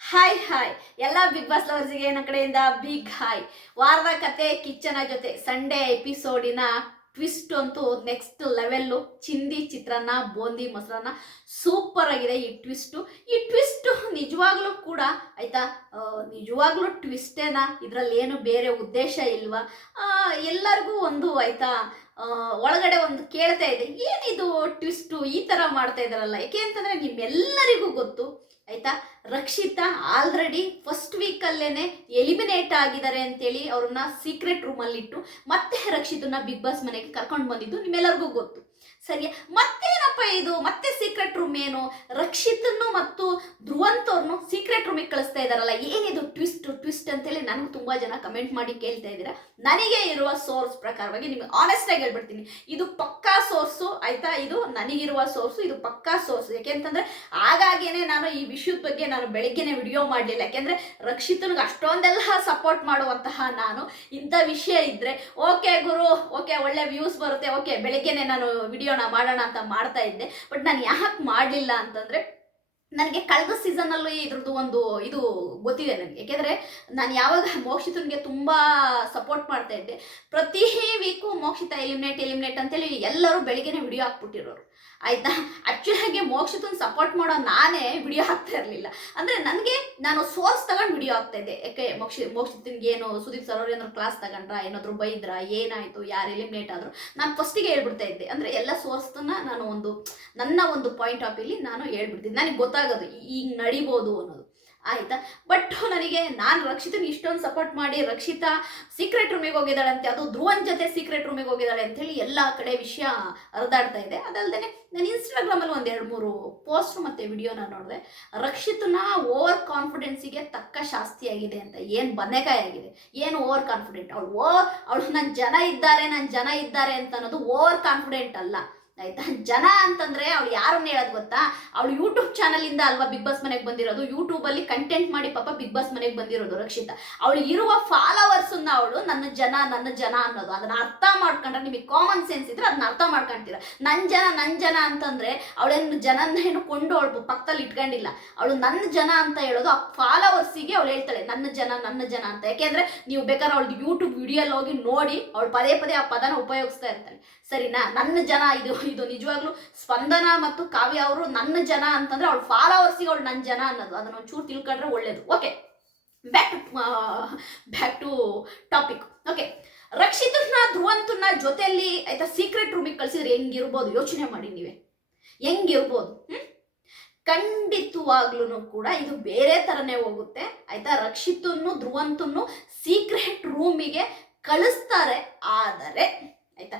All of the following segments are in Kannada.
ಹಾಯ್ ಹಾಯ್ ಎಲ್ಲ ಬಿಗ್ ಬಾಸ್ ಲವರ್ಸ್ಗೆ ನನ್ನ ಕಡೆಯಿಂದ ಬಿಗ್ ಹಾಯ್. ವಾರದ ಕತೆ ಕಿಚ್ಚನ ಜೊತೆ ಸಂಡೇ ಎಪಿಸೋಡಿನ ಟ್ವಿಸ್ಟ್ ಅಂತೂ ನೆಕ್ಸ್ಟ್ ಲೆವೆಲ್ಲು. ಚಿಂದಿ ಚಿತ್ರಾನ್ನ ಬೂಂದಿ ಮೊಸರನ್ನ ಸೂಪರ್ ಆಗಿದೆ ಈ ಟ್ವಿಸ್ಟು ನಿಜವಾಗ್ಲೂ ಕೂಡ ಆಯ್ತಾ. ನಿಜವಾಗ್ಲೂ ಟ್ವಿಸ್ಟೇನಾ, ಇದರಲ್ಲಿ ಏನು ಬೇರೆ ಉದ್ದೇಶ ಇಲ್ವಾ? ಎಲ್ಲರಿಗೂ ಒಂದು ಆಯ್ತಾ ಒಳಗಡೆ ಒಂದು ಕೇಳ್ತಾ ಇದೆ, ಏನಿದು ಟ್ವಿಸ್ಟು ಈ ಥರ ಮಾಡ್ತಾ ಇದ್ದಾರಲ್ಲ. ಯಾಕೆ ಅಂತಂದರೆ ನಿಮ್ಮೆಲ್ಲರಿಗೂ ಗೊತ್ತು ಆಯ್ತಾ, ರಕ್ಷಿತಾ ಆಲ್ರೆಡಿ ಫಸ್ಟ್ ವೀಕಲ್ಲೇನೆ ಎಲಿಮಿನೇಟ್ ಆಗಿದ್ದಾರೆ ಅಂತೇಳಿ ಅವ್ರನ್ನ ಸೀಕ್ರೆಟ್ ರೂಮಲ್ಲಿಟ್ಟು ಮತ್ತೆ ರಕ್ಷಿತನ ಬಿಗ್ ಬಾಸ್ ಮನೆಗೆ ಕರ್ಕೊಂಡು ಬಂದಿದ್ದು ನಿಮ್ಮೆಲ್ಲರಿಗೂ ಗೊತ್ತು. ಸರಿಯಾ? ಮತ್ತೇನಪ್ಪ ಇದು, ಮತ್ತೆ ಸೀಕ್ರೆಟ್ ರೂಮ್ ಏನು? ರಕ್ಷಿತನ್ನು ಮತ್ತು ಧ್ರುವಂತವ್ರನ್ನು ಸೀಕ್ರೆಟ್ ರೂಮಿಗೆ ಕಳಿಸ್ತಾ ಇದ್ದಾರಲ್ಲ, ಏನಿದು ಟ್ವಿಸ್ಟ್ ಅಂತೇಳಿ ನನಗೂ ತುಂಬ ಜನ ಕಮೆಂಟ್ ಮಾಡಿ ಕೇಳ್ತಾ ಇದ್ದೀರಾ. ನನಗೆ ಇರುವ ಸೋರ್ಸ್ ಪ್ರಕಾರವಾಗಿ ನಿಮಗೆ ಆನೆಸ್ಟ್ ಆಗಿ ಹೇಳ್ಬಿಡ್ತೀನಿ, ಇದು ಪಕ್ಕಾ ಸೋರ್ಸು ಆಯ್ತಾ. ಇದು ನನಗಿರುವ ಸೋರ್ಸು, ಇದು ಪಕ್ಕಾ ಸೋರ್ಸ್. ಯಾಕೆಂತಂದ್ರೆ ಆಗಾಗೇನೆ ನಾನು ಈ ವಿಷಯದ ಬಗ್ಗೆ ನಾನು ಬೆಳಿಗ್ಗೆನೆ ವಿಡಿಯೋ ಮಾಡಲಿಲ್ಲ. ಯಾಕೆಂದ್ರೆ ರಕ್ಷಿತನಿಗೆ ಅಷ್ಟೊಂದೆಲ್ಲ ಸಪೋರ್ಟ್ ಮಾಡುವಂತಹ ನಾನು ಇಂಥ ವಿಷಯ ಇದ್ರೆ ಓಕೆ ಗುರು, ಓಕೆ ಒಳ್ಳೆ ವ್ಯೂಸ್ ಬರುತ್ತೆ, ಓಕೆ ಬೆಳಿಗ್ಗೆನೆ ನಾನು ವಿಡಿಯೋನ ಮಾಡೋಣ ಅಂತ ಮಾಡ್ತಾ ಇದ್ದೆ. ಬಟ್ ನಾನು ಯಾಕೆ ಮಾಡಲಿಲ್ಲ ಅಂತಂದರೆ, ನನಗೆ ಕಳೆದ ಸೀಸನಲ್ಲಿ ಇದ್ರದ್ದು ಒಂದು ಇದು ಗೊತ್ತಿದೆ ನನಗೆ. ಯಾಕೆಂದರೆ ನಾನು ಯಾವಾಗ ಮೋಕ್ಷಿತನಿಗೆ ತುಂಬ ಸಪೋರ್ಟ್ ಮಾಡ್ತಾ ಇದ್ದೆ, ಪ್ರತಿ ವೀಕು ಮೋಕ್ಷಿತ ಎಲಿಮಿನೇಟ್ ಅಂತೇಳಿ ಎಲ್ಲರೂ ಬೆಳಿಗ್ಗೆನೇ ವಿಡಿಯೋ ಹಾಕ್ಬಿಟ್ಟಿರೋರು ಆಯಿತಾ. ಆ್ಯಕ್ಚುಲಾಗಿ ಮೋಕ್ಷಿತನ ಸಪೋರ್ಟ್ ಮಾಡೋ ನಾನೇ ವಿಡಿಯೋ ಹಾಕ್ತಾ ಇರಲಿಲ್ಲ. ಅಂದರೆ ನನಗೆ ನಾನು ಸೋರ್ಸ್ ತಗೊಂಡು ವಿಡಿಯೋ ಹಾಕ್ತಾ ಇದ್ದೆ. ಯಾಕೆ ಮೋಕ್ಷಿತನಿಗೆ ಏನು ಸುದೀಪ್ ಸರ್ ಅವ್ರು ಏನಾದ್ರು ಕ್ಲಾಸ್ ತಗೊಂಡ್ರಾ, ಏನಾದರೂ ಬೈದ್ರಾ, ಏನಾಯಿತು, ಯಾರು ಎಲಿಮಿನೇಟ್ ಆದರು, ನಾನು ಫಸ್ಟಿಗೆ ಹೇಳ್ಬಿಡ್ತಾ ಇದ್ದೆ. ಅಂದರೆ ಎಲ್ಲ ಸೋರ್ಸ್ನ ನಾನು ನನ್ನ ಒಂದು ಪಾಯಿಂಟ್ ಆಫ್ ವ್ಯೂಲಿ ನಾನು ಹೇಳ್ಬಿಡ್ತೀನಿ. ನನಗೆ ಗೊತ್ತಾಗೋದು ಈಗ ನಡಿಬೋದು ಅನ್ನೋದು ಆಯಿತಾ. ಬಟ್ ನಾನು ರಕ್ಷಿತನಿಗೆ ಇಷ್ಟೊಂದು ಸಪೋರ್ಟ್ ಮಾಡಿ ರಕ್ಷಿತಾ ಸೀಕ್ರೆಟ್ ರೂಮಿಗೆ ಹೋಗಿದ್ದಾಳಂತೆ, ಅದು ಧ್ರುವನ್ ಜೊತೆ ಸೀಕ್ರೆಟ್ ರೂಮಿಗೆ ಹೋಗಿದ್ದಾಳೆ ಅಂತೇಳಿ ಎಲ್ಲ ಕಡೆ ವಿಷಯ ಹರಿದಾಡ್ತಾ ಇದೆ. ಅದಲ್ಲದೆ ನಾನು ಇನ್ಸ್ಟಾಗ್ರಾಮಲ್ಲಿ ಒಂದು 2-3 ಪೋಸ್ಟ್ ಮತ್ತು ವಿಡಿಯೋನ ನೋಡಿದೆ. ರಕ್ಷಿತನ ಓವರ್ ಕಾನ್ಫಿಡೆನ್ಸಿಗೆ ತಕ್ಕ ಶಾಸ್ತಿ ಆಗಿದೆ ಅಂತ. ಏನು ಬದನೆಕಾಯಿ ಆಗಿದೆ, ಏನು ಓವರ್ ಕಾನ್ಫಿಡೆಂಟ್ ಅವಳು ನನ್ನ ಜನ ಇದ್ದಾರೆ ಅಂತ ಅನ್ನೋದು ಓವರ್ ಕಾನ್ಫಿಡೆಂಟ್ ಅಲ್ಲ ಆಯ್ತಾ. ಜನ ಅಂತಂದ್ರೆ ಅವಳು ಯಾರನ್ನ ಹೇಳೋದು ಗೊತ್ತಾ, ಅವಳು ಯೂಟ್ಯೂಬ್ ಚಾನಲಿಂದ ಅಲ್ವಾ ಬಿಗ್ ಬಾಸ್ ಮನೆಗೆ ಬಂದಿರೋದು. ಯೂಟ್ಯೂಬಲ್ಲಿ ಕಂಟೆಂಟ್ ಮಾಡಿ ಪಾಪ ಬಿಗ್ ಬಾಸ್ ಮನೆಗೆ ಬಂದಿರೋದು ರಕ್ಷಿತಾ. ಅವಳು ಇರುವ ಫಾಲೋವರ್ಸನ್ನ ಅವಳು ನನ್ನ ಜನ ಅನ್ನೋದು, ಅದನ್ನ ಅರ್ಥ ಮಾಡ್ಕೊಂಡ್ರೆ, ನಿಮಗೆ ಕಾಮನ್ ಸೆನ್ಸ್ ಇದ್ರೆ ಅದನ್ನ ಅರ್ಥ ಮಾಡ್ಕೊಂತೀರ. ನನ್ನ ಜನ ಅಂತಂದ್ರೆ ಅವಳೇನು ಜನನೇನು ಕೊಂಡು ಅವಳು ಪಕ್ಕದಲ್ಲಿ ಇಟ್ಕೊಂಡಿಲ್ಲ. ಅವಳು ನನ್ನ ಜನ ಅಂತ ಹೇಳೋದು ಆ ಫಾಲೋವರ್ಸಿಗೆ ಅವಳು ಹೇಳ್ತಾಳೆ ನನ್ನ ಜನ ಅಂತ. ಯಾಕೆಂದ್ರೆ ನೀವು ಬೇಕಾದ್ರೆ ಅವಳು ಯೂಟ್ಯೂಬ್ ವಿಡಿಯೋಲ್ಲಿ ಹೋಗಿ ನೋಡಿ, ಅವಳು ಪದೇ ಆ ಪದನ ಉಪಯೋಗಿಸ್ತಾ ಇರ್ತಾಳೆ. ಸರಿನಾ? ನನ್ನ ಜನ ಇದು ನಿಜವಾಗ್ಲೂ ಸ್ಪಂದನ ಮತ್ತು ಕಾವ್ಯ ಅವರು ನನ್ನ ಜನ ಅಂತಂದ್ರೆ ಅವಳು ಫಾಲೋವರ್ಸಿಗೆ ಅವಳು ನನ್ನ ಜನ ಅನ್ನೋದು, ಅದನ್ನ ಒಂಚೂರು ತಿಳ್ಕೊಂಡ್ರೆ ಒಳ್ಳೇದು. Okay, back to topic. Okay, ರಕ್ಷಿತನ ಧ್ರುವಂತನ ಜೊತೆಯಲ್ಲಿ ಆಯ್ತಾ ಸೀಕ್ರೆಟ್ ರೂಮಿಗೆ ಕಳಿಸಿದ್ರೆ ಹೆಂಗಿರ್ಬೋದು ಯೋಚನೆ ಮಾಡಿ ನೀವೇ, ಹೆಂಗಿರ್ಬೋದು? ಖಂಡಿತವಾಗ್ಲೂ ಕೂಡ ಇದು ಬೇರೆ ಥರನೇ ಹೋಗುತ್ತೆ ಆಯ್ತಾ. ರಕ್ಷಿತನ್ನು ಧ್ರುವಂತನ್ನು ಸೀಕ್ರೆಟ್ ರೂಮಿಗೆ ಕಳಿಸ್ತಾರೆ. ಆದರೆ ಆಯ್ತಾ,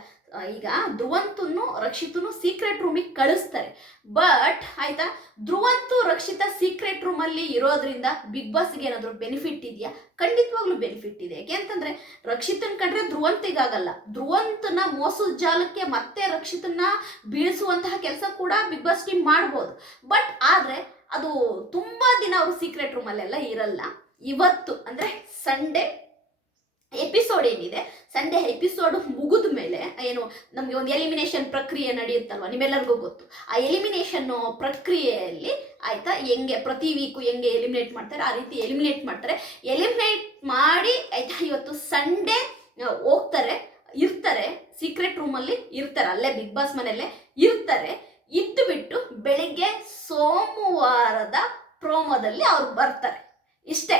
ಈಗ ಧ್ರುವಂತನ್ನು ರಕ್ಷಿತನು ಸೀಕ್ರೆಟ್ ರೂಮಿಗೆ ಕಳಿಸ್ತಾರೆ. ಬಟ್ ಆಯ್ತಾ, ಧ್ರುವಂತು ರಕ್ಷಿತ ಸೀಕ್ರೆಟ್ ರೂಮಲ್ಲಿ ಇರೋದ್ರಿಂದ ಬಿಗ್ ಬಾಸ್ಗೆ ಏನಾದರೂ ಬೆನಿಫಿಟ್ ಇದೆಯಾ? ಖಂಡಿತವಾಗ್ಲೂ ಬೆನಿಫಿಟ್ ಇದೆ. ಯಾಕೆ ಅಂತಂದ್ರೆ ರಕ್ಷಿತನ್ ಕಂಡ್ರೆ ಧ್ರುವಂತಿಗಾಗಲ್ಲ. ಧ್ರುವಂತನ ಮೋಸದ ಜಾಲಕ್ಕೆ ಮತ್ತೆ ರಕ್ಷಿತನ ಬೀಳಿಸುವಂತಹ ಕೆಲಸ ಕೂಡ ಬಿಗ್ ಬಾಸ್ ಟೀಮ್ ಮಾಡ್ಬೋದು. ಬಟ್ ಆದರೆ ಅದು ತುಂಬಾ ದಿನ ಅವರು ಸೀಕ್ರೆಟ್ ರೂಮಲ್ಲೆಲ್ಲ ಇರಲ್ಲ. ಇವತ್ತು ಅಂದ್ರೆ ಸಂಡೇ ಎಪಿಸೋಡ್ ಏನಿದೆ, ಸಂಡೇ ಎಪಿಸೋಡ್ ಮುಗಿದ ಮೇಲೆ ಏನು ನಮಗೆ ಒಂದು ಎಲಿಮಿನೇಷನ್ ಪ್ರಕ್ರಿಯೆ ನಡೆಯುತ್ತಲ್ವ, ನಿಮ್ಮೆಲ್ಲರಿಗೂ ಗೊತ್ತು. ಆ ಎಲಿಮಿನೇಷನ್ ಪ್ರಕ್ರಿಯೆಯಲ್ಲಿ ಆಯ್ತಾ ಹೆಂಗೆ ಪ್ರತಿ ವೀಕು ಹೆಂಗೆ ಎಲಿಮಿನೇಟ್ ಮಾಡ್ತಾರೆ ಆ ರೀತಿ ಎಲಿಮಿನೇಟ್ ಮಾಡ್ತಾರೆ. ಎಲಿಮಿನೇಟ್ ಮಾಡಿ ಆಯ್ತಾ ಇವತ್ತು ಸಂಡೇ ಇರ್ತಾರೆ ಸೀಕ್ರೆಟ್ ರೂಮಲ್ಲಿ ಇರ್ತಾರೆ, ಅಲ್ಲೇ ಬಿಗ್ ಬಾಸ್ ಮನೆಯಲ್ಲೇ ಇರ್ತಾರೆ. ಇದ್ದು ಬಿಟ್ಟು ಬೆಳಿಗ್ಗೆ ಸೋಮವಾರದ ಪ್ರೋಮೋದಲ್ಲಿ ಅವ್ರು ಬರ್ತಾರೆ. ಇಷ್ಟೇ,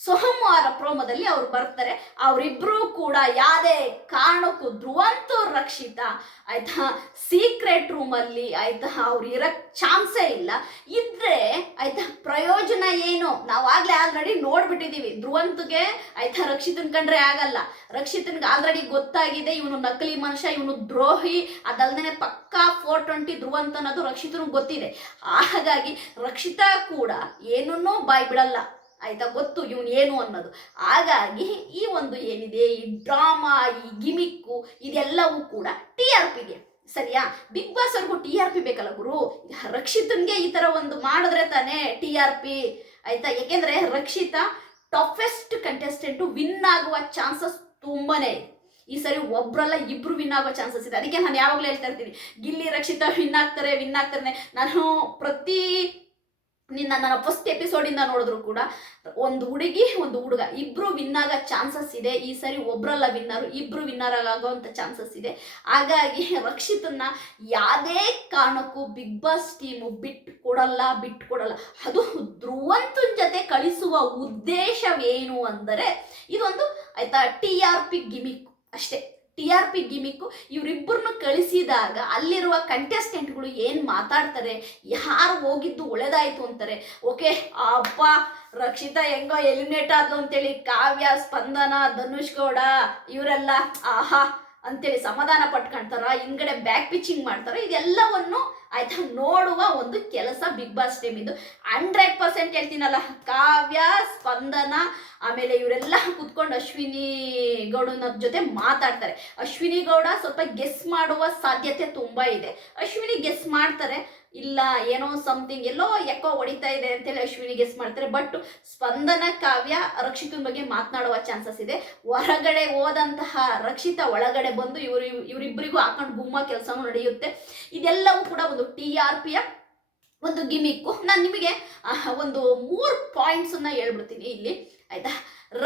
ಸೋಮವಾರ ಪ್ರೋಮೋದಲ್ಲಿ ಅವ್ರು ಬರ್ತಾರೆ. ಅವರಿಬ್ರು ಕೂಡ ಯಾವುದೇ ಕಾರಣಕ್ಕೂ ಧ್ರುವಂತು ರಕ್ಷಿತಾ ಆಯ್ತಾ ಸೀಕ್ರೆಟ್ ರೂಮಲ್ಲಿ ಆಯ್ತಾ ಅವ್ರು ಇರಕ್ ಚಾನ್ಸೇ ಇಲ್ಲ. ಇದ್ರೆ ಆಯ್ತಾ ಪ್ರಯೋಜನ ಏನು? ನಾವಾಗಲೇ ಆಲ್ರೆಡಿ ನೋಡ್ಬಿಟ್ಟಿದೀವಿ. ಧ್ರುವಂತಗೆ ಆಯ್ತಾ ರಕ್ಷಿತನ್ ಕಂಡ್ರೆ ಆಗಲ್ಲ. ರಕ್ಷಿತನ್ಗೆ ಆಲ್ರೆಡಿ ಗೊತ್ತಾಗಿದೆ ಇವನು ನಕಲಿ ಮನುಷ್ಯ, ಇವನು ದ್ರೋಹಿ. ಅದಲ್ಲದೆ ಪಕ್ಕಾ 420 ಧ್ರುವಂತ ಅನ್ನೋದು ರಕ್ಷಿತನಿಗೆ ಗೊತ್ತಿದೆ. ಹಾಗಾಗಿ ರಕ್ಷಿತಾ ಕೂಡ ಏನನ್ನೂ ಬಾಯ್ ಬಿಡಲ್ಲ ಆಯ್ತಾ, ಗೊತ್ತು ಇವನು ಏನು ಅನ್ನೋದು. ಹಾಗಾಗಿ ಈ ಒಂದು ಏನಿದೆ ಈ ಡ್ರಾಮಾ, ಈ ಗಿಮಿಕ್ಕು, ಇದೆಲ್ಲವೂ ಕೂಡ TRPಗೆ. ಸರಿಯಾ? ಬಿಗ್ ಬಾಸ್ ಅವ್ರಿಗೂ TRP ಬೇಕಲ್ಲ ಗುರು. ರಕ್ಷಿತನ್ಗೆ ಈ ತರ ಒಂದು ಮಾಡಿದ್ರೆ ತಾನೇ TRP ಆಯ್ತಾ. ಯಾಕೆಂದ್ರೆ ರಕ್ಷಿತಾ ಟಫೆಸ್ಟ್ ಕಂಟೆಸ್ಟೆಂಟು, ವಿನ್ ಆಗುವ ಚಾನ್ಸಸ್ ತುಂಬಾನೇ ಇದೆ. ಈ ಸರಿ ಒಬ್ರಲ್ಲ ಇಬ್ರು ವಿನ್ ಆಗೋ ಚಾನ್ಸಸ್ ಇದೆ. ಅದಕ್ಕೆ ನಾನು ಯಾವಾಗಲೂ ಹೇಳ್ತಾ ಇರ್ತೀನಿ, ಗಿಲ್ಲಿ ರಕ್ಷಿತಾ ವಿನ್ ಆಗ್ತಾರೆ. ನಾನು ನನ್ನ ಫಸ್ಟ್ ಎಪಿಸೋಡಿಂದ ನೋಡಿದ್ರು ಕೂಡ ಒಂದು ಹುಡುಗಿ ಒಂದು ಹುಡುಗ ಇಬ್ರು ವಿನ್ ಆಗೋ ಚಾನ್ಸಸ್ ಇದೆ. ಈ ಸರಿ ಒಬ್ರಲ್ಲ ವಿನ್ನರು, ಇಬ್ರು ವಿನ್ನರ್ ಆಗೋವಂಥ ಚಾನ್ಸಸ್ ಇದೆ. ಹಾಗಾಗಿ ರಕ್ಷಿತನ್ನ ಯಾವುದೇ ಕಾರಣಕ್ಕೂ ಬಿಗ್ ಬಾಸ್ ಟೀಮು ಬಿಟ್ಕೊಡಲ್ಲ. ಅದು ಧ್ರುವಂತನ ಜೊತೆ ಕಳಿಸುವ ಉದ್ದೇಶವೇನು ಅಂದರೆ ಇದೊಂದು ಆಯ್ತಾ TRP ಗಿಮಿಕ್ ಅಷ್ಟೇ. TRP gimmick. ಇವರಿಬ್ಬರನ್ನು ಕಳಿಸಿದಾಗ ಅಲ್ಲಿರುವ ಕಂಟೆಸ್ಟೆಂಟ್ಗಳು ಏನು ಮಾತಾಡ್ತಾರೆ, ಯಾರು ಹೋಗಿದ್ದು ಒಳ್ಳೇದಾಯ್ತು ಅಂತಾರೆ. ಓಕೆ ಅಪ್ಪ ರಕ್ಷಿತಾ ಹೆಂಗೋ ಎಲಿಮಿನೇಟ್ ಆದ್ಲು ಅಂತೇಳಿ ಕಾವ್ಯ, ಸ್ಪಂದನ, ಧನುಷ್ ಗೌಡ ಇವರೆಲ್ಲ ಆಹಾ ಅಂತೇಳಿ ಸಮಾಧಾನ ಪಟ್ಕೊಳ್ತಾರ, ಹಿಂದ್ಗಡೆ ಬ್ಯಾಕ್ ಪಿಚಿಂಗ್ ಮಾಡ್ತಾರ. ಇದೆಲ್ಲವನ್ನು ಆಯ್ತಾ ನೋಡುವ ಒಂದು ಕೆಲಸ ಬಿಗ್ ಬಾಸ್ ಟೀಮ್ ಇದು. 100% ಹೇಳ್ತೀನಲ್ಲ, ಕಾವ್ಯ, ಸ್ಪಂದನ ಆಮೇಲೆ ಇವರೆಲ್ಲ ಕುತ್ಕೊಂಡು ಅಶ್ವಿನಿ ಗೌಡನ ಜೊತೆ ಮಾತಾಡ್ತಾರೆ. ಅಶ್ವಿನಿ ಗೌಡ ಸ್ವಲ್ಪ ಗೆಸ್ ಮಾಡುವ ಸಾಧ್ಯತೆ ತುಂಬಾ ಇದೆ. ಅಶ್ವಿನಿ ಗೆಸ್ ಮಾಡ್ತಾರೆ, ಇಲ್ಲ ಏನೋ ಸಮಥಿಂಗ್ ಎಲ್ಲೋ ಯಾಕೋ ಹೊಡಿತಾ ಇದೆ ಅಂತೇಳಿ ಅಶ್ವಿನಿ ಗೆಸ್ ಮಾಡ್ತಾರೆ. ಬಟ್ ಸ್ಪಂದನ, ಕಾವ್ಯ ರಕ್ಷಿತನ ಬಗ್ಗೆ ಮಾತನಾಡುವ ಚಾನ್ಸಸ್ ಇದೆ. ಹೊರಗಡೆ ಹೋದಂತಹ ರಕ್ಷಿತಾ ಒಳಗಡೆ ಬಂದು ಇವರಿಬ್ಬರಿಗೂ ಹಾಕೊಂಡು ಗುಮ್ಮ ಕೆಲಸನೂ ನಡೆಯುತ್ತೆ. ಇದೆಲ್ಲವೂ ಕೂಡ ಒಂದು TRPಯ ಒಂದು ಗಿಮಿಕ್ಕು. ನಾನು ನಿಮಗೆ ಒಂದು 3 ಪಾಯಿಂಟ್ಸನ್ನ ಹೇಳ್ಬಿಡ್ತೀನಿ ಇಲ್ಲಿ ಆಯ್ತಾ.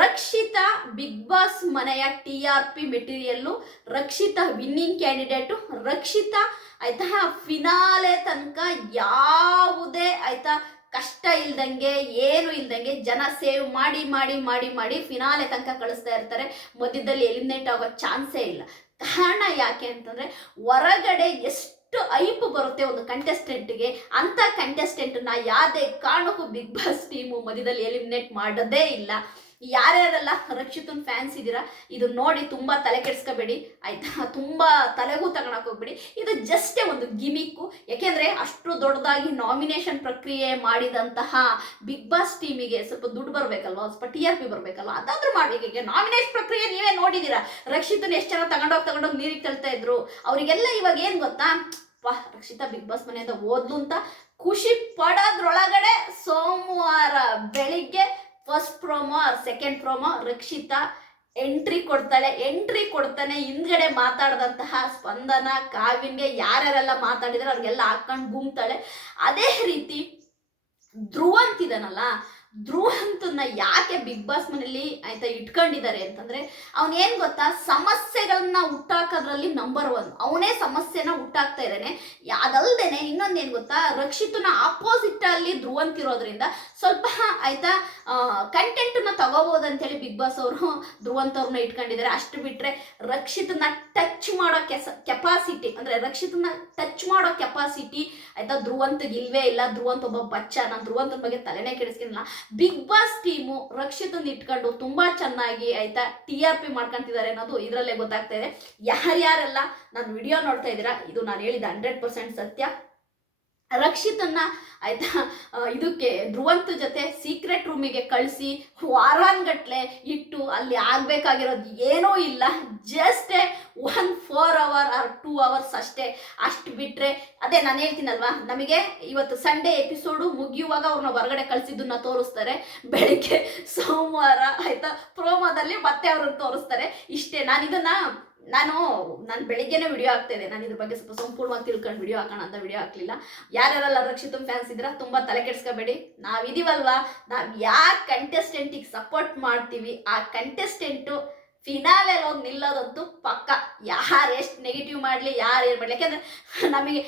ರಕ್ಷಿತಾ ಬಿಗ್ ಬಾಸ್ ಮನೆಯ TRP material, Rakshita winning candidate, Rakshita ಆಯ್ತಾ ಫಿನಾಲೆ ತನಕ ಯಾವುದೇ ಆಯ್ತಾ ಕಷ್ಟ ಇಲ್ದಂಗೆ ಏನು ಇಲ್ದಂಗೆ ಜನ ಸೇವ್ ಮಾಡಿ ಮಾಡಿ ಮಾಡಿ ಮಾಡಿ ಫಿನಾಲೆ ತನಕ ಕಳಿಸ್ತಾ ಇರ್ತಾರೆ. ಮಧ್ಯದಲ್ಲಿ ಎಲಿಮಿನೇಟ್ ಆಗೋ ಚಾನ್ಸೇ ಇಲ್ಲ. ಕಾರಣ ಯಾಕೆ ಅಂತಂದರೆ ಹೊರಗಡೆ ಎಷ್ಟು ಐಪ್ ಬರುತ್ತೆ ಒಂದು ಕಂಟೆಸ್ಟೆಂಟ್ಗೆ, ಅಂಥ ಕಂಟೆಸ್ಟೆಂಟನ್ನ ಯಾವುದೇ ಕಾರಣಕ್ಕೂ ಬಿಗ್ ಬಾಸ್ ಟೀಮು ಮಧ್ಯದಲ್ಲಿ ಎಲಿಮಿನೇಟ್ ಮಾಡೋದೇ ಇಲ್ಲ. ಯಾರ್ಯಾರೆಲ್ಲ ರಕ್ಷಿತನ್ ಫ್ಯಾನ್ಸ್ ಇದ್ದೀರಾ ಇದು ನೋಡಿ ತುಂಬ ತಲೆ ಕೆಡಿಸ್ಕೋಬೇಡಿ ಆಯ್ತಾ, ತುಂಬ ತಲೆಗೂ ತಗೊಳಕ್ ಹೋಗ್ಬೇಡಿ. ಇದು ಜಸ್ಟೇ ಒಂದು ಗಿಮಿಕ್ಕು. ಯಾಕೆಂದರೆ ಅಷ್ಟು ದೊಡ್ಡದಾಗಿ ನಾಮಿನೇಷನ್ ಪ್ರಕ್ರಿಯೆ ಮಾಡಿದಂತಹ ಬಿಗ್ ಬಾಸ್ ಟೀಮಿಗೆ ಸ್ವಲ್ಪ ದುಡ್ಡು ಬರಬೇಕಲ್ವ, ಸ್ವಲ್ಪ TRP ಬರಬೇಕಲ್ವ, ಅದಾದ್ರೂ ಮಾಡಬೇಕು. ನಾಮಿನೇಷನ್ ಪ್ರಕ್ರಿಯೆ ನೀವೇ ನೋಡಿದ್ದೀರಾ, ರಕ್ಷಿತನ್ ಎಷ್ಟು ಜನ ತಗೊಂಡೋಗಿ ನೀರಿಗೆ ತಳ್ತಾ ಇದ್ರು. ಅವರಿಗೆಲ್ಲ ಇವಾಗ ಏನು ಗೊತ್ತಾ, ರಕ್ಷಿತಾ ಬಿಗ್ ಬಾಸ್ ಮನೆಯಿಂದ ಓದ್ಲು ಅಂತ ಖುಷಿ ಪಡೋದ್ರೊಳಗಡೆ ಸೋಮವಾರ ಬೆಳಿಗ್ಗೆ first promo or second promo Rakshita entry ಕೊಡ್ತಾನೆ ಹಿಂದ್ಗಡೆ ಮಾತಾಡಿದಂತಹ ಸ್ಪಂದನ, ಕಾವ್ಯನ್ಗೆ ಯಾರ್ಯಾರೆಲ್ಲ ಮಾತಾಡಿದ್ರೆ ಅವ್ರಿಗೆಲ್ಲ ಹಾಕೊಂಡು ಗುಮ್ತಾಳೆ. ಅದೇ ರೀತಿ ಧ್ರುವಂತಿದನಲ್ಲ, ಧ್ರುವಂತನ್ನ ಯಾಕೆ ಬಿಗ್ ಬಾಸ್ ಮನೇಲಿ ಆಯ್ತಾ ಇಟ್ಕೊಂಡಿದ್ದಾರೆ ಅಂತಂದ್ರೆ ಅವನೇನ್ ಗೊತ್ತಾ, ಸಮಸ್ಯೆಗಳನ್ನ ಹುಟ್ಟಾಕೋದ್ರಲ್ಲಿ ನಂಬರ್ 1 ಅವನೇ ಸಮಸ್ಯೆನ ಹುಟ್ಟಾಕ್ತಾ ಇದ್ದಾನೆ. ಅದಲ್ದೇನೆ ಇನ್ನೊಂದೇನು ಗೊತ್ತಾ, ರಕ್ಷಿತನ ಆಪೋಸಿಟ್ ಅಲ್ಲಿ ಧ್ರುವಂತಿರೋದ್ರಿಂದ ಸ್ವಲ್ಪ ಆಯ್ತಾ ಕಂಟೆಂಟ್ನ ತಗೋಬೋದಂತೇಳಿ ಬಿಗ್ ಬಾಸ್ ಅವರು ಧ್ರುವಂತವ್ರನ್ನ ಇಟ್ಕೊಂಡಿದ್ದಾರೆ. ಅಷ್ಟು ಬಿಟ್ರೆ ರಕ್ಷಿತನ ಟಚ್ ಮಾಡೋ ಕೆಪಾಸಿಟಿ ಅಂದ್ರೆ ರಕ್ಷಿತನ ಟಚ್ ಮಾಡೋ ಕೆಪಾಸಿಟಿ ಆಯ್ತಾ ಧ್ರುವಂತಗೆ ಇಲ್ವೇ ಇಲ್ಲ. ಧ್ರುವಂತ ಒಬ್ಬ ಬಚ್ಚ, ನಾನು ಧ್ರುವಂತನ ಬಗ್ಗೆ ತಲೆನೇ ಕೆಡಿಸ್ಕಿಲ್ಲ. ಬಿಗ್ ಬಾಸ್ ಟೀಮು ರಕ್ಷಿತನ್ ಇಟ್ಕೊಂಡು ತುಂಬಾ ಚೆನ್ನಾಗಿ ಆಯ್ತಾ TRP ಮಾಡ್ಕೊಂತಿದ್ದಾರೆ ಅನ್ನೋದು ಇದರಲ್ಲೇ ಗೊತ್ತಾಗ್ತಾ ಇದೆ. ಯಾರ್ಯಾರೆಲ್ಲ ನಾನು ವಿಡಿಯೋ ನೋಡ್ತಾ ಇದ್ದೀರಾ, ಇದು ನಾನು ಹೇಳಿದ 100% ಸತ್ಯ. ರಕ್ಷಿತನ್ನ ಆಯ್ತಾ ಇದಕ್ಕೆ ಧ್ರುವಂತ ಜೊತೆ ಸೀಕ್ರೆಟ್ ರೂಮಿಗೆ ಕಳಿಸಿ ವಾರಾನ್ಗಟ್ಲೆ ಇಟ್ಟು ಅಲ್ಲಿ ಆಗ್ಬೇಕಾಗಿರೋದು ಏನೂ ಇಲ್ಲ. ಜಸ್ಟ್ 4 hour ಆರ್ 2 hours ಅಷ್ಟೇ. ಅಷ್ಟು ಬಿಟ್ರೆ ಅದೇ ನಾನು ಹೇಳ್ತೀನಲ್ವಾ, ನಮಗೆ ಇವತ್ತು ಸಂಡೇ ಎಪಿಸೋಡು ಮುಗಿಯುವಾಗ ಅವ್ರನ್ನ ಹೊರಗಡೆ ಕಳಿಸಿದ್ದನ್ನ ತೋರಿಸ್ತಾರೆ, ಬೆಳಿಗ್ಗೆ ಸೋಮವಾರ ಆಯ್ತಾ ಪ್ರೋಮೋದಲ್ಲಿ ಮತ್ತೆ ಅವ್ರನ್ನ ತೋರಿಸ್ತಾರೆ. ಇಷ್ಟೇ. ನಾನು ಬೆಳಿಗ್ಗೆನೇ ವಿಡಿಯೋ ಹಾಕ್ತಿದ್ದೆ. ನಾನು ಇದ್ರ ಬಗ್ಗೆ ಸ್ವಲ್ಪ ಸಂಪೂರ್ಣವಾಗಿ ತಿಳ್ಕೊಂಡು ವಿಡಿಯೋ ಹಾಕೋಣ ಅಂತ ವಿಡಿಯೋ ಹಾಕ್ಲಿಲ್ಲ. ಯಾರ್ಯಾರೆಲ್ಲ ರಕ್ಷಿತನ್ ಫ್ಯಾನ್ಸ್ ಇದ್ರ ತುಂಬಾ ತಲೆ ಕೆಡಿಸ್ಕೋಬೇಡಿ. ನಾವಿದೀವಲ್ವಾ, ನಾವು ಯಾವ ಕಂಟೆಸ್ಟೆಂಟಿಗೆ ಸಪೋರ್ಟ್ ಮಾಡ್ತೀವಿ ಆ ಕಂಟೆಸ್ಟೆಂಟು ಫಿನಾಲೆ ಹೋಗಿ ನಿಲ್ಲೋದಂತೂ ಪಕ್ಕ. ಯಾರು ಎಷ್ಟು ನೆಗೆಟಿವ್ ಮಾಡಲಿ, ಯಾರು ಏನು ಮಾಡಲಿ, ಯಾಕೆಂದ್ರೆ ನಮಗೆ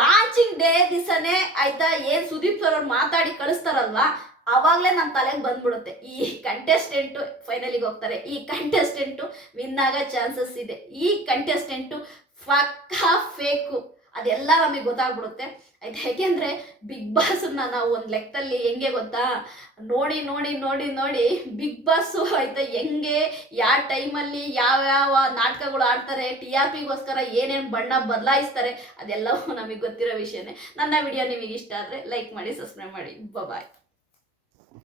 ಲಾಂಚಿಂಗ್ ಡೇ ದಿವಸನೇ ಆಯ್ತಾ ಏನು ಸುದೀಪ್ ಸರ್ ಅವ್ರು ಮಾತಾಡಿ ಕಳಿಸ್ತಾರಲ್ವಾ, ಆವಾಗಲೇ ನಮ್ಮ ತಲೆಗೆ ಬಂದ್ಬಿಡುತ್ತೆ ಈ ಕಂಟೆಸ್ಟೆಂಟು ಫೈನಲಿಗೆ ಹೋಗ್ತಾರೆ, ಈ ಕಂಟೆಸ್ಟೆಂಟು ವಿನ್ ಆಗೋ ಚಾನ್ಸಸ್ ಇದೆ, ಈ ಕಂಟೆಸ್ಟೆಂಟು ಪಕ್ಕಾ ಫೇಕು, ಅದೆಲ್ಲ ನಮಗೆ ಗೊತ್ತಾಗ್ಬಿಡುತ್ತೆ ಆಯ್ತು. ಯಾಕೆಂದರೆ ಬಿಗ್ ಬಾಸನ್ನ ನಾವು ಒಂದು ಲೆಕ್ಕದಲ್ಲಿ ಹೆಂಗೆ ಗೊತ್ತಾ, ನೋಡಿ ನೋಡಿ ನೋಡಿ ನೋಡಿ ಬಿಗ್ ಬಾಸು ಆಯ್ತಾ ಹೆಂಗೆ ಯಾವ ಟೈಮಲ್ಲಿ ಯಾವ್ಯಾವ ನಾಟಕಗಳು ಆಡ್ತಾರೆ, TRPಗೋಸ್ಕರ ಏನೇನು ಬಣ್ಣ ಬದಲಾಯಿಸ್ತಾರೆ, ಅದೆಲ್ಲವೂ ನಮಗೆ ಗೊತ್ತಿರೋ ವಿಷಯನೇ. ನನ್ನ ವಿಡಿಯೋ ನಿಮಗೆ ಇಷ್ಟ ಆದರೆ ಲೈಕ್ ಮಾಡಿ, ಸಬ್ಸ್ಕ್ರೈಬ್ ಮಾಡಿ. ಬಾಯ್.